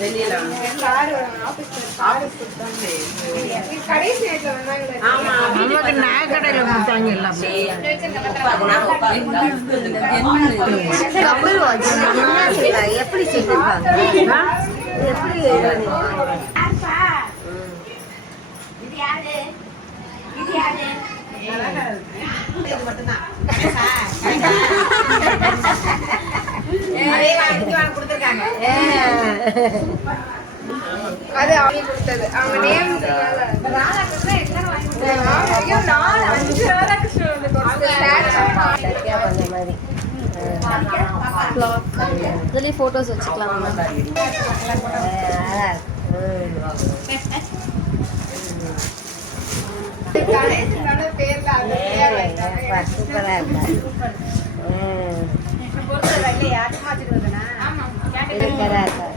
வெளியில நமக்கு நகைக்கடையில கொடுத்தாங்க எல்லாமே. கபில் வாட்ச் எப்படி செஞ்சிருப்பாங்க, எப்படி கொடுத்துருக்காங்க. அது அவங்க கொடுத்தது. அவங்க நேம் இதுலயே போட்டோஸ் வச்சுக்கலாம். சூப்பரா இருக்கா.